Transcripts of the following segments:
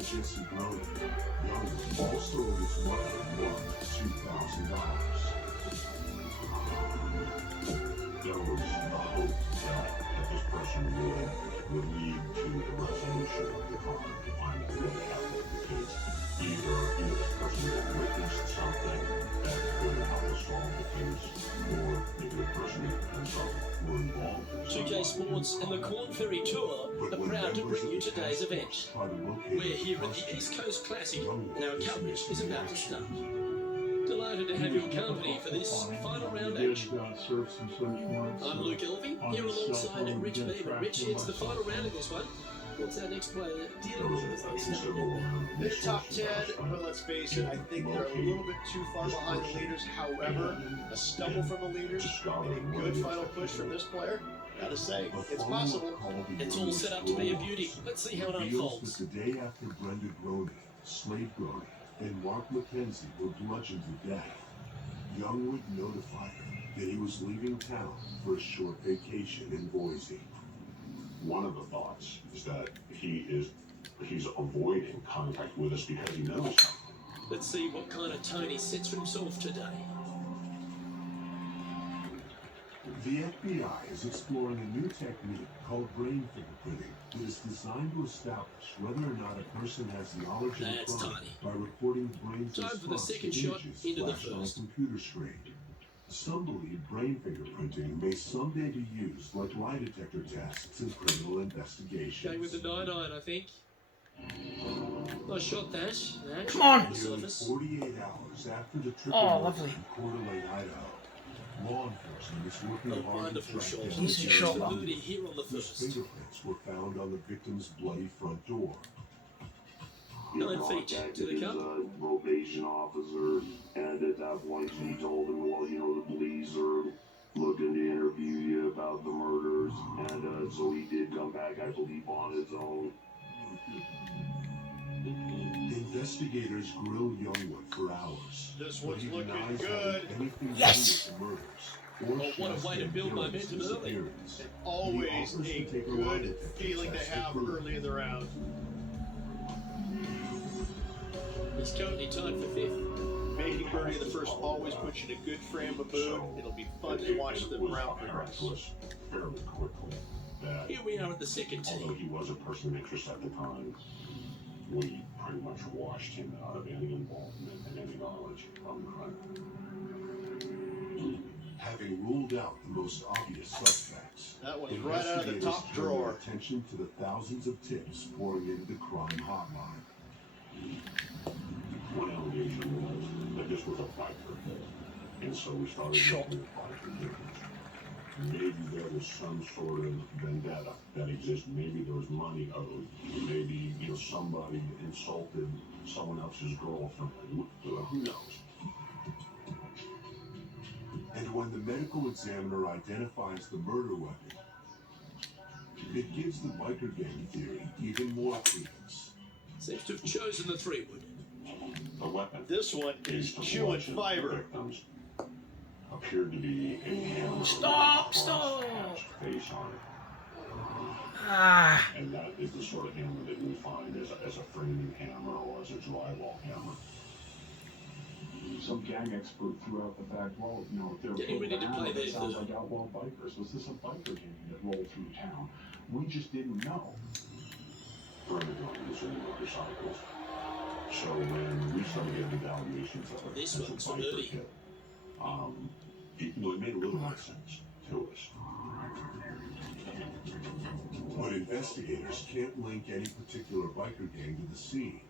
Jesse Brown, Young also as well won $2,000. There was a hope that this person would lead to the resolution of the crime to find out what happened, because either this person had witnessed something that could help us solve the case, or maybe the person himself were involved in 2K Sports and the Corn Ferry Tour are proud to bring you today's event. We're here at the East Coast Classic and our coverage is about to start. Delighted to have your company for this final round action. I'm Luke Elvey, here alongside Rich Beaver. Rich, it's the final round of this one. What's our next player dealing with this? They're top 10, but let's face it, I think they're a little bit too far behind the leaders. However, a stumble from the leaders and a good final push from this player, gotta say, it's possible. It's all set up to be a beauty. Let's see how it unfolds. The day after Brenda Groney, Slade Groney, and Mark McKenzie were bludgeoned to death, Young would notify them that he was leaving town for a short vacation in Boise. One of the thoughts is that he's avoiding contact with us because he knows something. Let's see what kind of tone he sets for himself today. The FBI is exploring a new technique called brain fingerprinting that is designed to establish whether or not a person has knowledge of the crime by recording brain's Time for the response second to shot images into the flashed on a first. computer screen. Some believe brain fingerprinting may someday be used like lie detector tests in criminal investigations. Going with the 9-iron, I think. Nice shot, Dash. Come on! Nearly 48 hours after the triple Oh, murder lovely. in Coeur d'Alene, Idaho, law enforcement is working A hard to wonderful track shot. down Decent the shot, killer, though. Birdie here on the whose first. fingerprints were found on the victim's bloody front door. 9 feet to the cup. A probation officer, and at that point she told him, well, the police are looking to interview you about the murders, and so he did come back, I believe, on his own. Investigators grill Youngwood for hours. This but one's he looking denies good. having anything Yes! to do with the murders. Oh, what a way to build momentum early. Always a good feeling to have early in the round. He's currently tied for 5th. Making birdie in the first always puts you in a good frame of mood. It'll be fun to watch the round progress. Fairly quickly that Here we are at the second although tee. he was a person of interest at the time, we pretty much washed him out of any involvement and any knowledge of the crime. Having ruled out the most obvious suspects, That one's right out of the top investigators turn their drawer. attention to the thousands of tips pouring into the crime hotline. One allegation was that this was a biker, and so we started Shot. looking at biker victims. Maybe there was some sort of vendetta that exists. Maybe there was money owed. Maybe somebody insulted someone else's girlfriend. Who knows? And when the medical examiner identifies the murder weapon, it gives the biker gang theory even more credence. Seems to have chosen the 3-wood. The weapon. This one is chewing fiber. Victims appeared to be a hammer. Stop! Face on it. Ah! And that is the sort of hammer that we find as a framing hammer or as a drywall hammer. Some gang expert threw out the fact, well, if they're Getting ready to play it sounds there. like outlaw bikers. Was this a biker gang that rolled through town? We just didn't know. Further is in motorcycles. So when we started getting the allegations of it This as a one's biker early. hit, it made a little more sense to us. But investigators can't link any particular biker gang to the scene.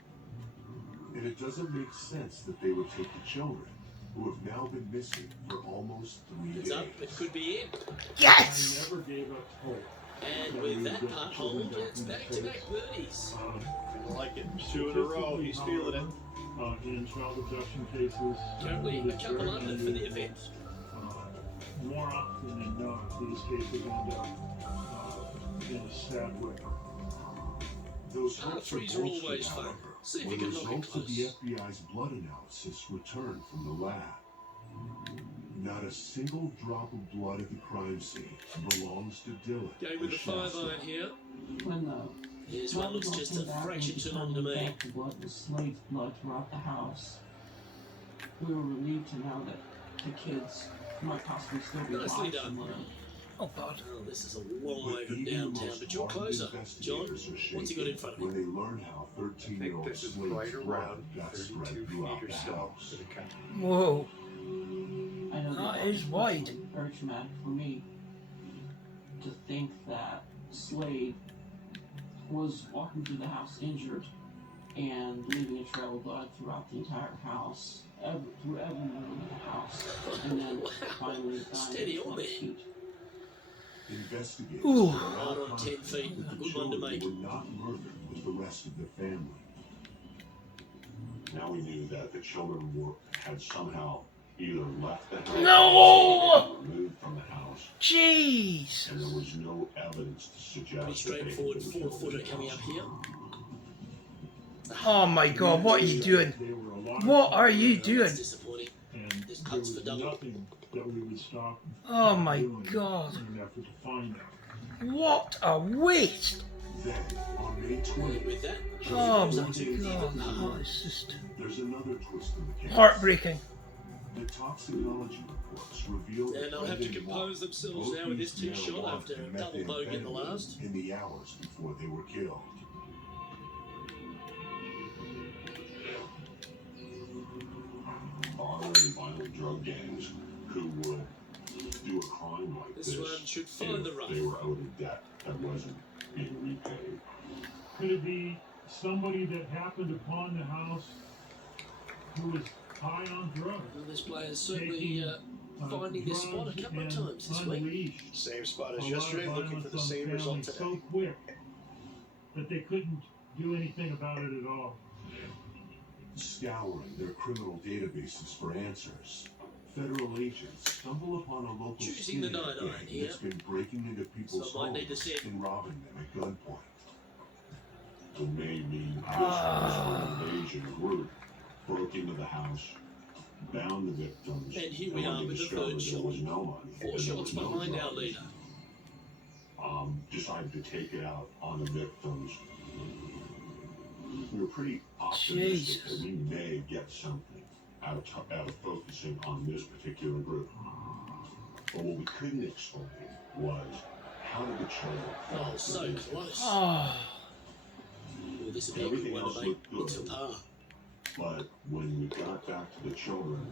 And it doesn't make sense that they would take the children, who have now been missing for almost 3 It's up. days. It could be in. Yes! I never gave up hope. And with that part hold, it's back-to-back birdies. I like it. 2 in a row. He's feeling it. In child abduction cases, Currently a couple under for the event. more often than not, these cases end up in a sad way. Those Par hopes are threes are always bolstered, fun. however, See if when you can knock it results of the close. FBI's blood analysis return from the lab. Not a single drop of blood at the crime scene belongs to Dylan. Going with or the Shasta. 5-iron here. When Here's one looks just a fraction too long to me. Blood was slave blood throughout the house. We were relieved to know that the kids might possibly still be Nicely alive done. somewhere. Oh God. Oh, this is a long way from downtown, but you're closer. John, what's he got in front of when him? they learn how I 13-year-old think this is slaves right around got 32 spread feet throughout or the so house. to the count. Whoa. I know That that is wide. was very traumatic for me to think that Slade was walking through the house injured and leaving a trail of blood throughout the entire house, through every room in the house, and then finally dying Steady at on his there. feet. Investigators Ooh. were now Right on 10 confident feet. that the Good one to children make. were not murdered with the rest of their family. Now we knew that the children had somehow either left the house No! or moved from the house, Jeez. and there was no evidence to suggest Pretty straightforward that they had been killed 4-footer in the coming house. up here. Oh my God, what are you doing? They were a lot of What are you people, That's doing? disappointing. And There's there cuts was for double. nothing that we would stop Oh my doing God. in an effort to find them. What a waste. Then, on May And 20th, with that, Oh goes my up to even God. par. That is just there's another twist in the case. heartbreaking. The toxicology reports revealed And that they'll have to Brendan compose Watt, themselves both now with this these tee shot marijuana after a and double bogey in the methamphetamine last. in the hours before they were killed. Violent and violent drug gangs who would do a crime like This this one should find the if rough. they were owed a debt that wasn't being repaid. Could it be somebody that happened upon the house who was high on drugs? Well, this player's certainly Taking, finding this spot a drugs couple of and times this week. unleashed Same spot a as lot yesterday, of looking for violence the on same the result family today. so quick that they couldn't do anything about it at all. Scouring their criminal databases for answers, federal agents stumble upon a local Choosing the skinhead 9-iron gang here. that's been breaking into people's So I might need to homes see it. and robbing them at gunpoint. The maybe Ah. Asian group broke into the house, bound the victims, And here we when are they with the discovered third there shot. was no money, 4 and there shots was no behind our drugs, leader. decided to take it out on the victims. We were pretty optimistic that Jesus. we may get something out of focusing on this particular group. But what we couldn't explain was how did the children fall Oh, so for this? close. Oh. Well, this would be a good Everything one else to make looked good. it to par. But when we got back to the children,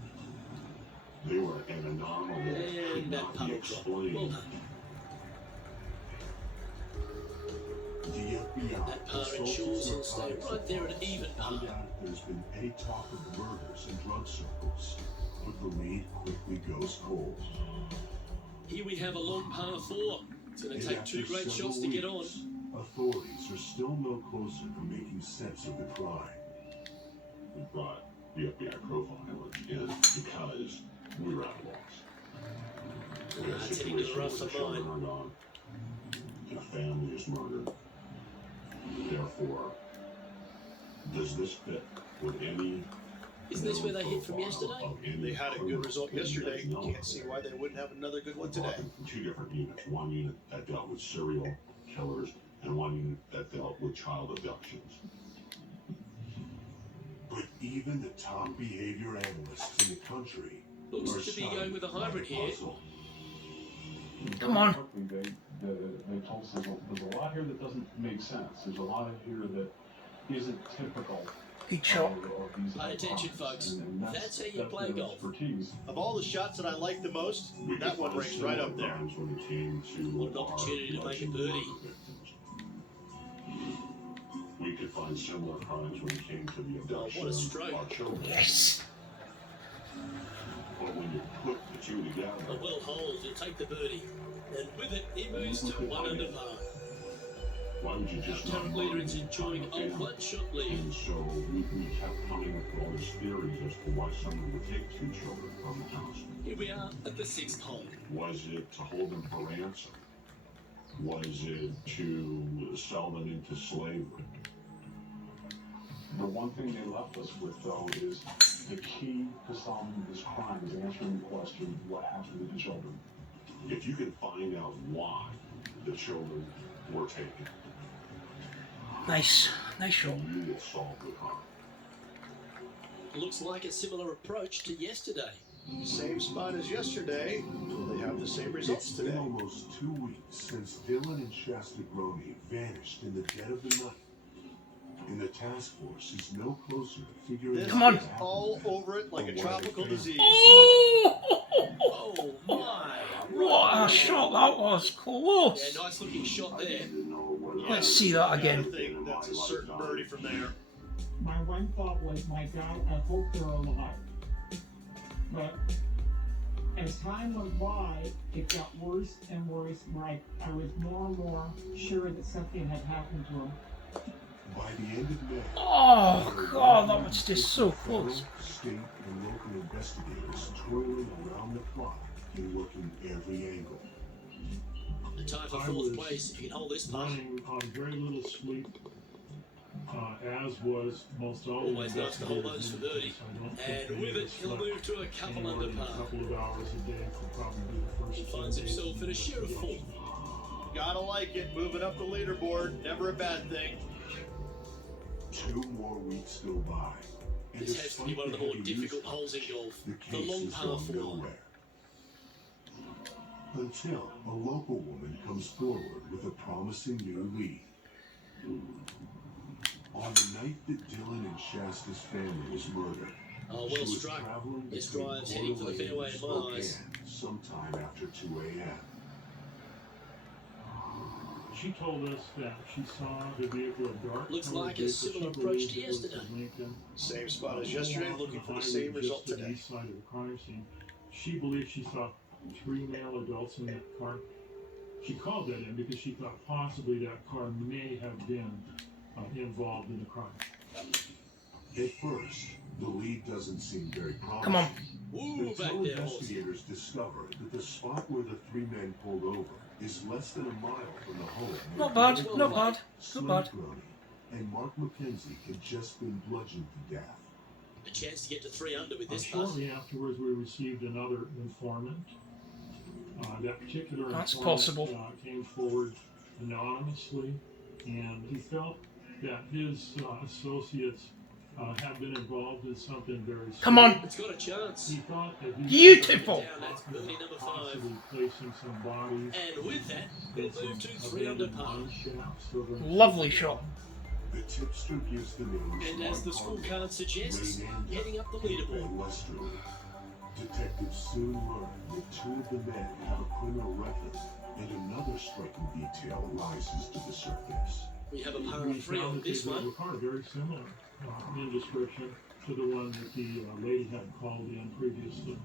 they were an anomaly that could And that not be puddle drop. Well explained. done. The FBI That par consulted ensures he'll stay narcotics right there at authorities even to find par. out if there's been any talk of murders in drug circles. But the lead quickly goes cold. Here we have a long par 4. It's going And to take after 2 great several shots to get on. weeks, authorities are still no closer to making sense of the crime. We brought the FBI profiler in because we were at a loss. We had a That's heading to the situation rough where the for children mine. are gone, and a family is murdered. Therefore, does this fit with any? Isn't this where they hit from yesterday? They had a good result yesterday. Can't see why they wouldn't have another good one today. From 2 different units. One unit that dealt with serial killers, and one unit that dealt with child abductions. But even the top behavior analysts in the country Looks are to be stunned going with a by hybrid the here. puzzle. Come on. They told us there's a lot here that doesn't make sense. There's a lot here that isn't typical. Good shot. of these Pay other attention, crimes. folks. And That's how you play their golf. expertise. Of all the shots that I like the most, We that could one find ranks right up similar there. crimes when it came to What an our opportunity to make a alleged birdie. murder victims. We could find similar crimes when it came to the abduction what a of stroke. our children. Yes. But when you put the two together, A well holed, he'll take the birdie. And with it, he moves to 1 under par. why would you Our just not current leader is murder enjoying the a family? one-shot lead. And so we kept coming up with all these theories as to why someone would take 2 children from the house. Here we are at the 6th hole. Was it to hold them for ransom? Was it to sell them into slavery? The one thing they left us with, though, is the key to solving this crime is answering the question, what happened to the children? If you can find out why the children were taken, Nice. Nice shot. You will solve the problem. Looks like a similar approach to yesterday. Same spot as yesterday. Will they have the same results It's today? been almost 2 weeks since Dylan and Shasta Groney vanished in the dead of the night. And the task force is no closer to figuring This Come on. is all over it like a tropical disease. Oh! Oh my! What a shot that was. Yeah, Close. nice looking shot there. Let's see that I again. think that's a certain birdie from there. My one thought was, my God, I hope they're alive. But as time went by, it got worse and worse, where I was more and more sure that something had happened to him. By the end of May, Oh, God, that was just so close. state and local investigators toiling around the clock and working every angle. The time for I fourth was place if you can hold this putt. running on very little sleep, as was most all the Always nice to hold those for birdie. investigators. I don't think And with they it, he'll slept move to a couple anywhere under than a par. couple of hours a day for probably the first He 10 finds days himself in a share of fourth. Gotta like it. Moving up the leaderboard. Never a bad thing. 2 more weeks go by. And This has to be despite one of the the more heavy difficult use holes in function, golf. the The case long is par going 4. nowhere. Until a local woman comes forward with a promising new lead. On the night that Dylan and Shasta's family was murdered, Oh, she well was struck. traveling This between drive's heading for the Coeur d'Alene fairway and in my eyes. Spokane sometime after 2 a.m. She told us that she saw the vehicle of dark. Looks colored like a vehicle. similar She approach believed to it was yesterday. a Lincoln. Same spot as yesterday. Looking for the same result Just to the today. east side of the crime scene. She believed she saw 3 male adults in that car. She called that in because she thought possibly that car may have been involved in the crime. At first, the lead doesn't seem very promising. Come on. Ooh, back Until there, horse. investigators discover that the spot where the 3 men pulled over is less than a mile from the home. Not bad. Well Not played. bad. Slade Not bad. Groney and Mark McKenzie had just been bludgeoned to death. A chance to get to 3 under with this putt. Shortly afterwards, we received another informant. That particular That's informant possible. Came forward anonymously, and he felt that his associates had been involved in something very serious. Come on. It's got a chance. He thought that he Beautiful. Down, that's birdie number 5. possibly placing some bodies And with that, in we'll some move to 3 under abandoned par. mine shafts over in- Lovely shot. The tipster gives the names And as the scorecard suggests, heading up the leaderboard. and Westerly. Detectives soon learn that 2 of the men have a criminal record, and another striking detail rises to the surface. We have a par We 3 found on that they this drove one. a car very similar in description to the one that the lady had called in previously.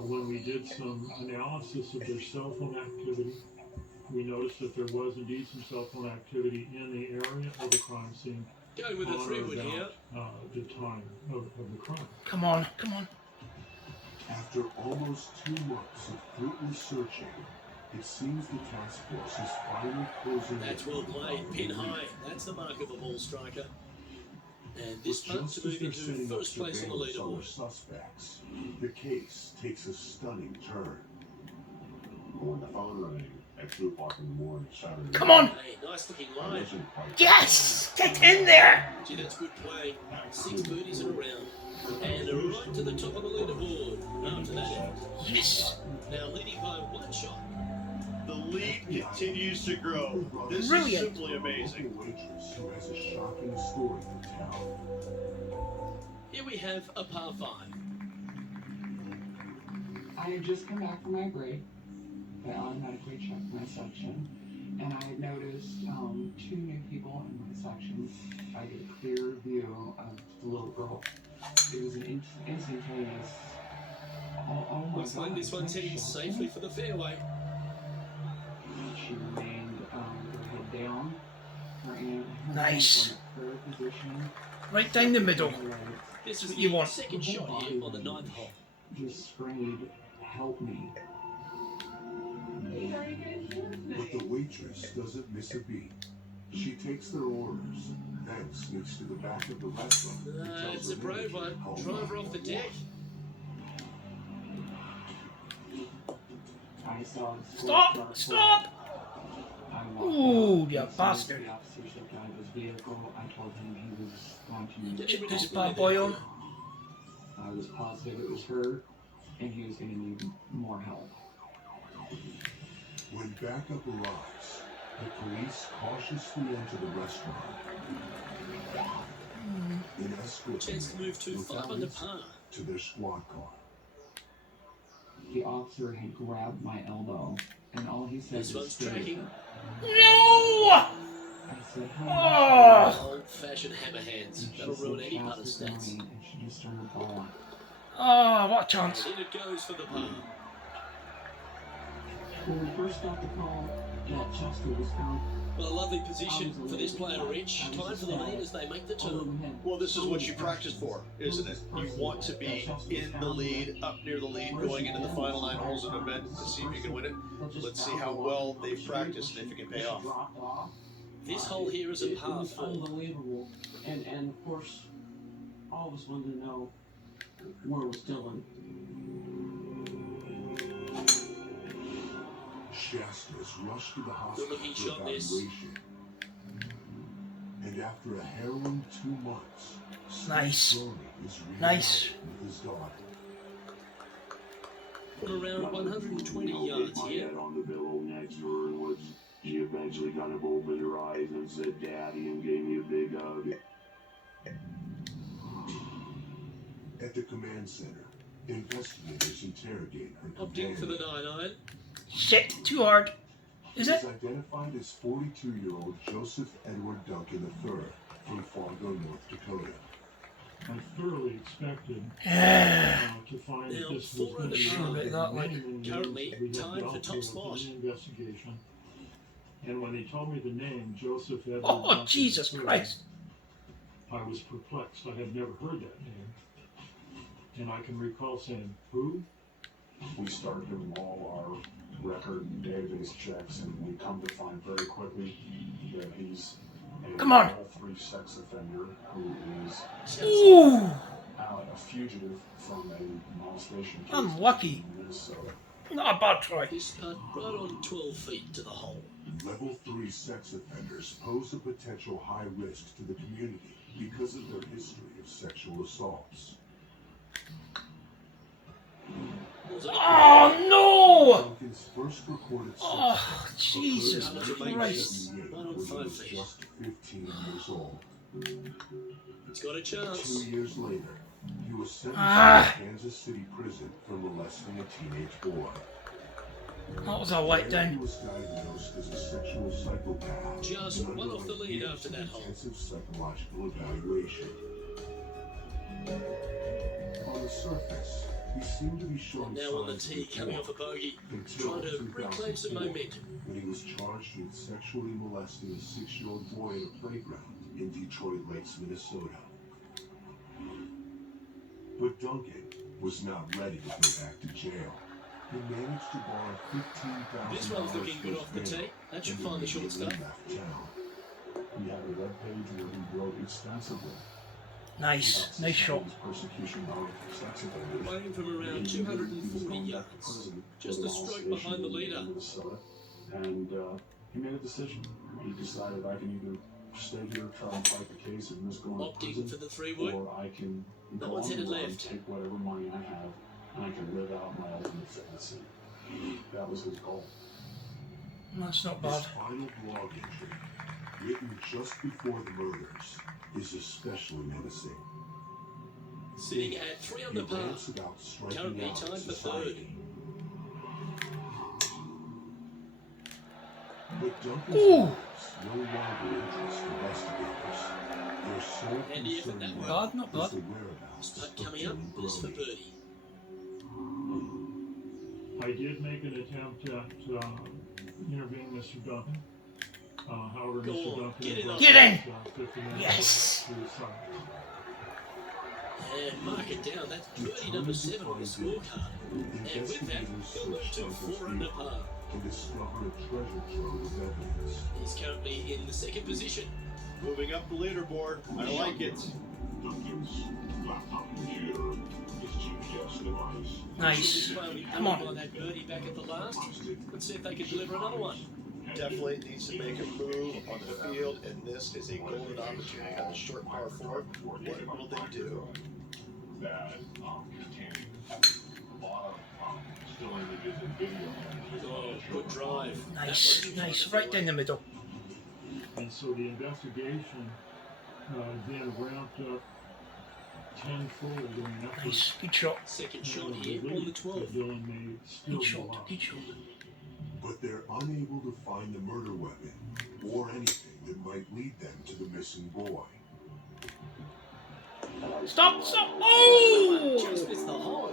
When we did some analysis of their cell phone activity, we noticed that there was indeed some cell phone activity in the area of the crime scene Go with a on 3 or wood here. about the time of the crime. Come on. Come on. After almost 2 months of fruitless searching, it seems the task force is finally closing That's in well on the played. Pin lead. high. That's the mark of a ball striker. And this But putt just to as move they're into setting up first place on the surveillance on their leaderboard. suspects, the case takes a stunning turn. When the phone rang at 2 o'clock in the morning, Saturday Come on. Hey, nice looking I line. wasn't quite Yes. Get in there. Gee, that's good play. 6 birdies in a round. And right to the top of the leaderboard after that. Yes. Now leading by 1 shot. The lead continues to grow. This Brilliant. is simply amazing. Local waitress who has a shocking story to tell. Here we have a par 5. I had just come back from my break. I automatically checked my section, and I had noticed 2 new people in my section. I get a clear view of the little girl. It was an instantaneous. Oh my Looks like God, this one's heading shot. safely for the fairway. She remained with her head down. Her hand Nice. on a prayer position. Right down the middle. Her legs This is You the want- second shot here on the 9th hole. just screamed, "Help me!" But the waitress doesn't miss a beat. She takes their orders, then sneaks to the back of the restaurant. and tells It's the a brave manager one. to call Driver off the 911. deck. I saw the Stop. scorecard Stop. full. I walked Ooh, you bastard. The officer stepped out of his vehicle. I told him he was going to Get this bad boy on. I was positive it was her, and he was going to need more help. When backup arrives, the police cautiously enter the restaurant and escort Chance to move to 5 under par. to their squad car. The officer had grabbed my elbow, and all he said This was, one's "Stay." tracking. No! I said, Oh! Old-fashioned hammer hands. And she That'll said ruin any Cass putter's was stats. going, and she just turned her ball. Oh, what a chance. And in it goes for the par. When we first got the call that Chester was found, Well, a lovely position for this player to reach. Time for the lead as they make the although turn. we had Well, this is what you practice for, isn't it? You want to be in the lead, up near the lead, going into the final 9 holes of an event to see if you can win it. Let's see how well they've practiced and if it can pay off. dropped off. This hole here is a It par was 4. unbelievable. And of course, all of us wanted to know where was Dylan. Shasta's rushed to the hospital Good-looking for shot, this. evaluation. And after a harrowing 2 months, Nice. Steve Brony is Nice. reunited with his daughter. From around 120 yards My here. head on the pillow next to her, and she eventually kind of opened her eyes and said, "Daddy," and gave me a big hug. At the command center, investigators interrogate her Opting for the companion. 9-iron. Shit, too hard. Is He it? is identified as 42-year-old Joseph Edward Duncan III from Fargo, North Dakota. I thoroughly expected to find that Now, this was 4 going to be under one of the par. many, many names Currently that we had tied for dealt top with spot. in the investigation. And when they told me the name, Joseph Edward Oh, Duncan Jesus III, Christ. I was perplexed. I had never heard that name. And I can recall saying, "Who?" We started doing all our record and database checks, and we come to find very quickly that he's a Come on. level 3 sex offender who is Ooh! a fugitive from a molestation case I'm lucky. in Minnesota. Not a bad try. This putt right on 12 feet to the hole. Level 3 sex offenders pose a potential high risk to the community because of their history of sexual assaults. Was it a Oh, no! Duncan's first recorded sex Oh, act Jesus occurred in Christ. 1978 Right on when he 5 was feet. just 15 years old. It's got a chance. 2 years later, he was sentenced Ah. to Kansas City prison for molesting a teenage boy. That was a There he letdown. was diagnosed as a sexual psychopath. Just and one off the lead underwent after that hole. intensive psychological evaluation. On the surface, he seemed to be showing Now on the signs of tee, coming off a reform bogey. until Trying to reclaim some 2004, momentum. when he was charged with sexually molesting a 6-year-old boy at a playground in Detroit Lakes, Minnesota. But Duncan was not ready to go back to jail. He managed to borrow $15,000 This one's looking good off the tee. That should find the short stuff. Left town. He had a webpage where he wrote extensively Nice. about Nice shot. society's persecution of sex offenders. Playing from around 240 yards. Just a stroke behind the leader. Minnesota, and he made a decision. He decided I can either stay here, try and fight the case, and risk going to Opting prison, for the 3-wood. or I can That go one's on headed the road, left. take whatever money I have, and I can live out my ultimate fantasy. That was his goal. That's not His bad. final blog entry, written just before the murders, is especially menacing. Sitting at 3 He under par. rants about striking Currently out tied for society. But Duncan's Ooh. words no longer interest investigators. Their sole Handy effort concern that now way. Bad, not is bad. the whereabouts Putt of coming up. Dylan This for Brody. birdie. I did make an attempt at interviewing Mr. Duncan. However, Go Mr. on, Duncan get in had on Get in! 50 minutes Yes! to his side. And mark it down. That's birdie number 7 on the scorecard. And with that, he'll move to 4 under par. To discover a treasure trove of evidence. He's currently in the 2nd position. Moving up the leaderboard. I like it. Duncan's laptop computer, his GPS device. Nice. This one will be Come covered on. by that birdie back at the last. Let's see if they can deliver another one. definitely needs to make a move on the field, and this is a golden opportunity on the short par 4. What will they do? That contain a lot of still images and video images. Oh, good drive. Nice, nice. Right down the middle. And so the investigation then ramped up tenfold in an effort Nice. Good shot. Second to shot here on the believe 12th. that Dylan may still Good be shot. alive. Good shot. But they're unable to find the murder weapon or anything that might lead them to the missing boy. Stop! Stop! Oh! Just missed the hole.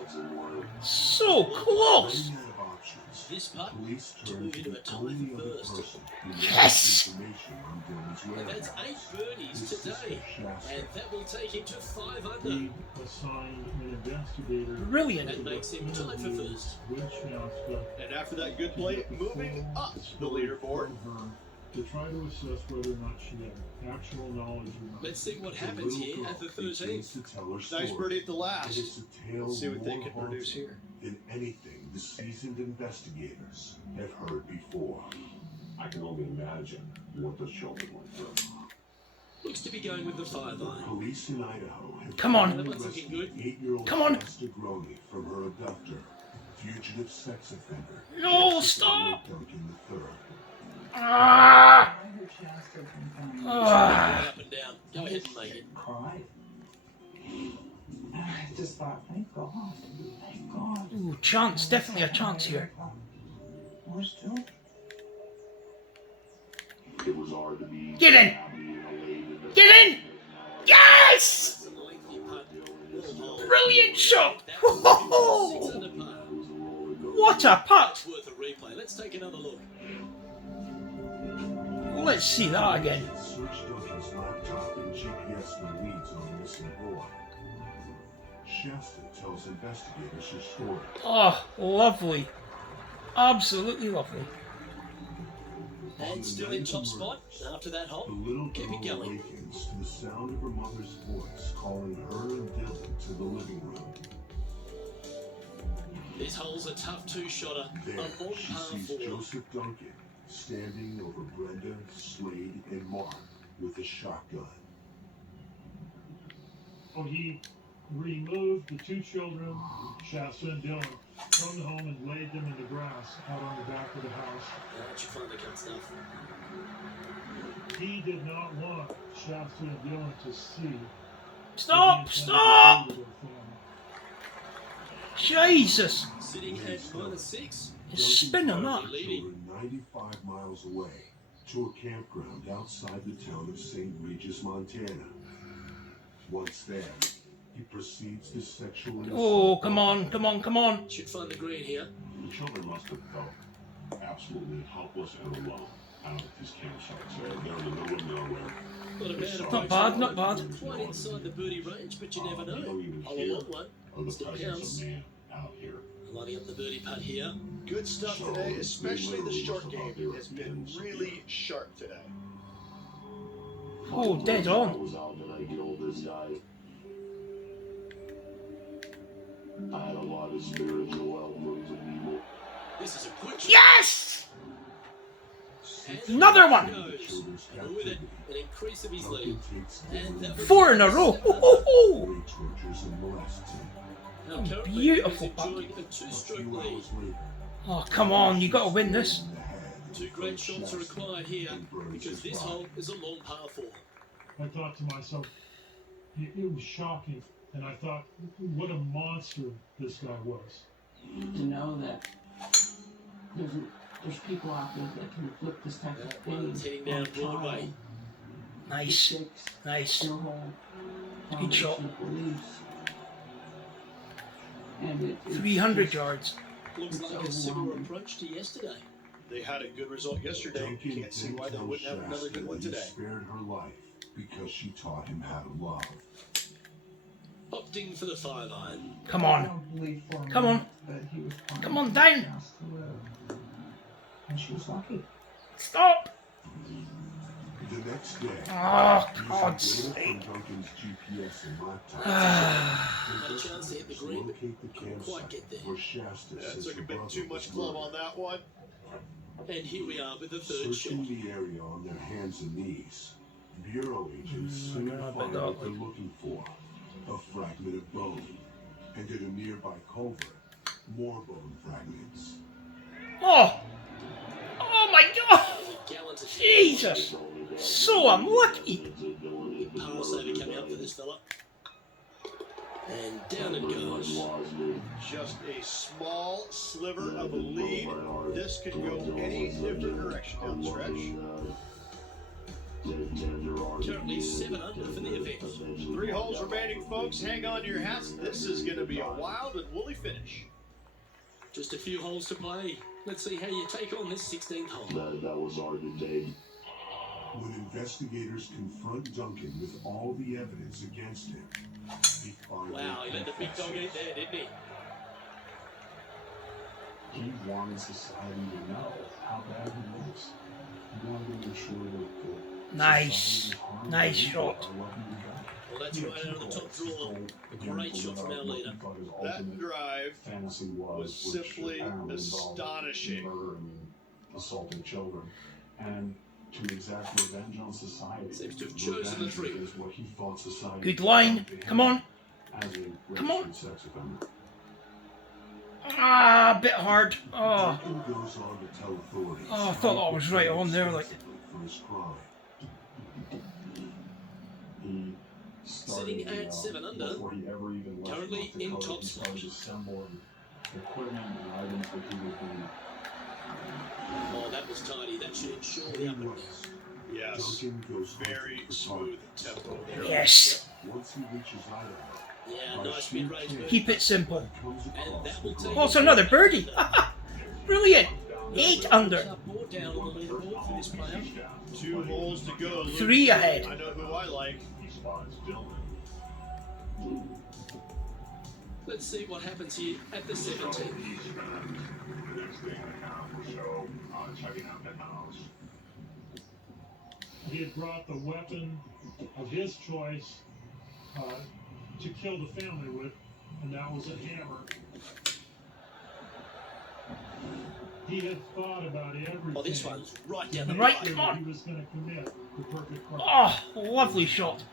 So close! Running out of options, This putt police to turn move to into a the tie only for other first. person who Yes! knows information on Dylan's And that's whereabouts. 8 birdies His sister, today. Shasta. And that will take him to 5 under. He assigned an investigator Brilliant. That makes him tied for first. with Shasta And after that good play, moving up the leaderboard. from her to try to assess whether or not she had actual knowledge or not. Let's see what The happens little here girl at the begins 13th. to tell her Nice story, birdie at the and last. it's a tale Let's see what they more can produce haunting here. than anything the seasoned investigators have heard before. I can only imagine what the children went through. Looks to be going with the 5 iron. Police in Idaho have Come on. finally That one's looking rescued good. 8-year-old Come on. Shasta Groney from her abductor, fugitive sex offender. No, Jessica stop! Duncan III. Ah! Ah! Up and down. Go ahead and make it. Cried. I just thought, thank God. Thank God. Ooh, chance. Definitely a chance here. We're still. It was hard to be Get in! happy and elated. Get in! Yes! That's a lengthy putt. Well, Brilliant shot! that was 6 Whoa! under par. What a putt! That's worth a replay. Let's take another look. Let's see that again. Search Duncan's laptop and GPS for leads on the missing boy. Shasta tells investigators her story. Oh, lovely. Absolutely lovely. And still in top spot after that The hole. little Keep it girl going. awakens to the sound of her mother's voice calling her and Dylan to the living room. This hole's a tough 2-shotter. There, A long she par sees 4. Joseph Duncan standing over Brenda, Slade, and Mark with a shotgun. So he removed the 2 children, Shasta and Dylan, from the home and laid them in the grass out on the back of the house. That should find the cut stuff. He did not want Shasta and Dylan to see. Stop! what he intended to Stop! do to their family. Jesus! Sitting at -6. It's spinning Duncan up. drives her children 95 miles away to a campground outside the town of St. Regis, Montana. Once there, he proceeds to sexually Oh, assault come on, Duncan. come on, come on. Should find the green here. The children must have felt absolutely helpless and alone out at this campsite. So they're in the middle of nowhere. Not a bad Not approach. bad, not bad. Quite inside the birdie range, but you never You know. don't even Hole a hear long one. of the Still presence counts. of man out here. Lining up the birdie putt here. Good stuff today, especially the short game has been really sharp today. Oh, dead I on. was out and I killed this guy. I had a lot of spiritual elements of evil. This is a good shot. Yes! And Another one. goes. Children's And with it, captivity. an increase of his Duncan lead. takes And that Dylan was 4 in a row. Ho, ho, ho. Slade tortures and molests him. Now, currently, Beautiful he's putt. enjoying a A 2-stroke few lead. hours later, Oh, come on, you gotta win this. in the head, 2 great shots are required here and burns because his this body. hole is a long par 4. I thought to myself, it was shocking. And I thought, what a monster this guy was. To know that there's people out there that can inflict this type of That one's pain heading down on a child, Broadway. Nice, mistakes, nice. their whole Good shot. foundation of beliefs. And it's 300 just- yards. Looks like a similar approach to yesterday. They had a good result yesterday. Duncan Can't see then why they tells wouldn't have another Shasta good one that he today. spared her life because she taught him how to love. Opting for the 5 iron. Come I on. don't believe for a Come on. minute that he was trying Come on, to down. get us to live. And she was lucky. Stop! The next day, Oh, using God's data sake. from Duncan's GPS and laptop, Ah. Had a chance to hit the investigators green, but locate the couldn't quite campsite get there. where Shasta That says took her a bit brother too was much club murdered. on that one. And here we are with the third shot. Searching the area on their hands and knees, Bureau agents soon I find bet what that, they're looking for. A fragment of bone. And at a nearby culvert, more bone fragments. Oh! Oh my god! Gallant attempt. Jesus! So unlucky! Pass over coming up for this fella. And down it goes. Just a small sliver of a lead. This could go any different direction down the stretch. Currently 7 under for the event. 3 holes remaining, folks. Hang on to your hats. This is going to be a wild and woolly finish. Just a few holes to play. Let's see how you take on this 16th hole. That was our debate. When investigators confront Duncan with all the evidence against him, he finally Wow, he let the big dog eat there, didn't he? He wanted society to know how bad he was. He wanted to make sure that Nice. Nice shot. Well, that's right out of the top drawer. A great shot from our leader. That drive fantasy was simply astonishing. Murder and assaulting children. And to exact revenge on society. Seems to have chosen the three. Is what he thought society Good line. Come on. as a Come on. registered sex offender. Ah, a bit hard. Oh. Duncan goes on to tell authorities Oh, I thought I was right on there, like. for his crime. He started, Sitting at 7 under, before he ever even left currently North in Dakota, top he started spot. assembling equipment and items that he would be. Oh, that was tidy. That should ensure the upper. Yes, Duncan goes very smooth tempo there. Yes. Once he reaches Idaho, Yeah, nice mid-range bird. Keep it simple. comes And across that will the take Oh, it's another birdie. Brilliant. 8 under. More down on the leaderboard for this player. 2 holes to go. Luke. 3 ahead. I know who I like. He spots Dylan. Let's see what happens here at the 17th. The next day and a half or so, checking out the house. He had brought the weapon of his choice to kill the family with, and that was a hammer. He had thought about everything. Oh, this one's right down the Right. right. Come on. He was going to commit the perfect crime. Oh, lovely shot.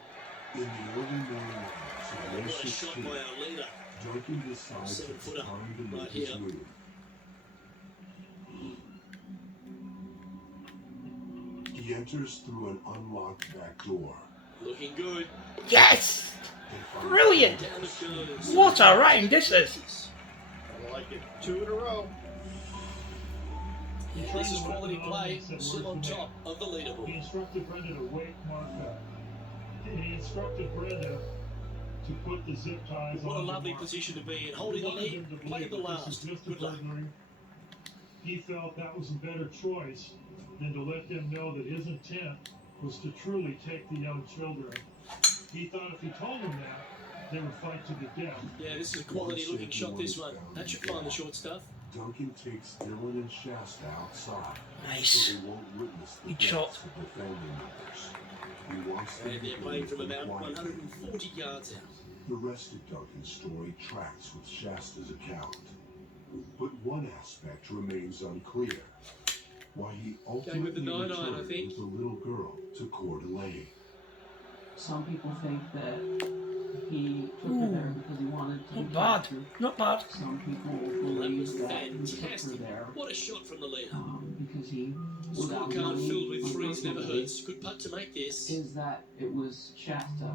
In the early morning hours of May What a shot 16th, by our leader. Duncan decides it's 7-footer, time to make right his here. move. He enters through an unlocked back door. Looking good. Yes. and finds Brilliant. Down it goes. What a round this is. I like it. 2 in a row. Yeah, this is quality play. Still on top of the He leaderboard. instructed Brenda to wake Mark up. And he instructed Brenda to put the zip ties What a on lovely Mark. position to be in. Holding He the wanted lead. him to Play believe the that this last. is just a Good luck. burglary. He felt that was a better choice than to let them know that his intent was to truly take the young children. He thought if he told them that, they would fight to the death. Yeah, this is a quality looking shot, this one. That should find the short stuff. Duncan takes Dylan and Shasta outside so Nice. they won't witness the Good deaths shot. of their family members. He wants them And to they're playing from believe about them quietly. 140 yards out. The rest of Duncan's story tracks with Shasta's account. But one aspect remains unclear. Why he Going with the ultimately 9-iron, I returned think. with the little girl to Coeur d'Alene. Some people think that he took her there because he wanted to Not be bad. captured. Not bad. Some people Well, that was believe that he took her fantastic. there What a shot from the leader. because he without Scorecard knowing, filled with threes never unfortunately, hurts. Good putt to make this. is that it was Shasta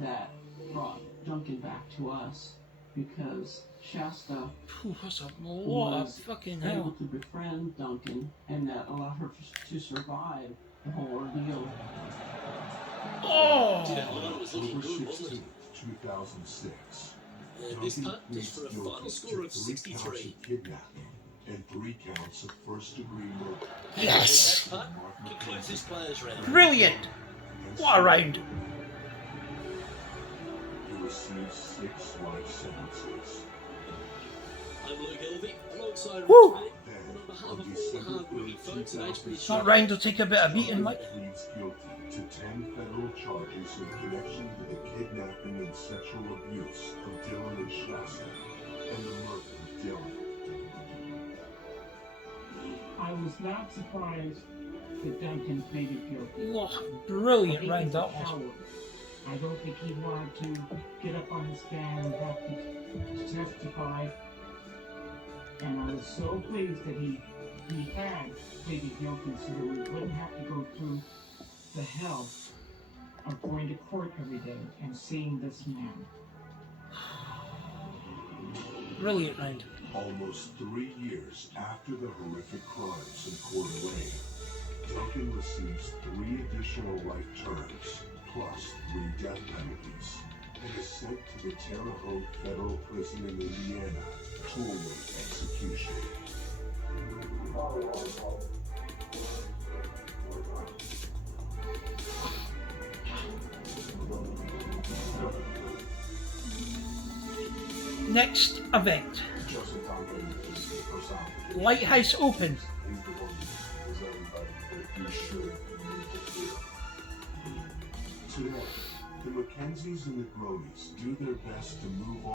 that brought Duncan back to us because Shasta Phew, that's a lot of fucking able hell. to befriend Duncan and that allowed her to survive the whole ordeal. Oh. See, that line was looking October good, wasn't 16th, it? 2006. And this Duncan putt is for a pleads final guilty score of to 3 counts 63. of kidnapping and 3 counts of first-degree murder. Yes. That putt concludes this players round. Brilliant. What a round. He received 6 life sentences. I'm Luke Elvey, alongside Woo. Rich Bennett. Then, On behalf on of all the December hard-working 3rd, folks at HB 2006, That round will take a bit of beating, like. pleads guilty to 10 federal charges in connection with the kidnapping and sexual abuse of Dylan and Shasta and the murder of Dylan. I was not surprised that Duncan pleaded guilty. Oh, I brilliant think round he's a that was. coward. I don't think he wanted to get up on the stand and have to testify. And I was so pleased that he had pleaded guilty so that we wouldn't have to go through the hell of going to court every day and seeing this man. Brilliant round. Almost 3 years after the horrific crimes in Coeur d'Alene, Duncan receives 3 additional life terms, plus 3 death penalties, and is sent to the Terre Haute Federal Prison in Indiana to await execution. Next event. Joseph Duncan is the personification. Lighthouse Open. He's the one who is everybody that you should need to fear. Today, the Mackenzies and the Grodies do their best to move on.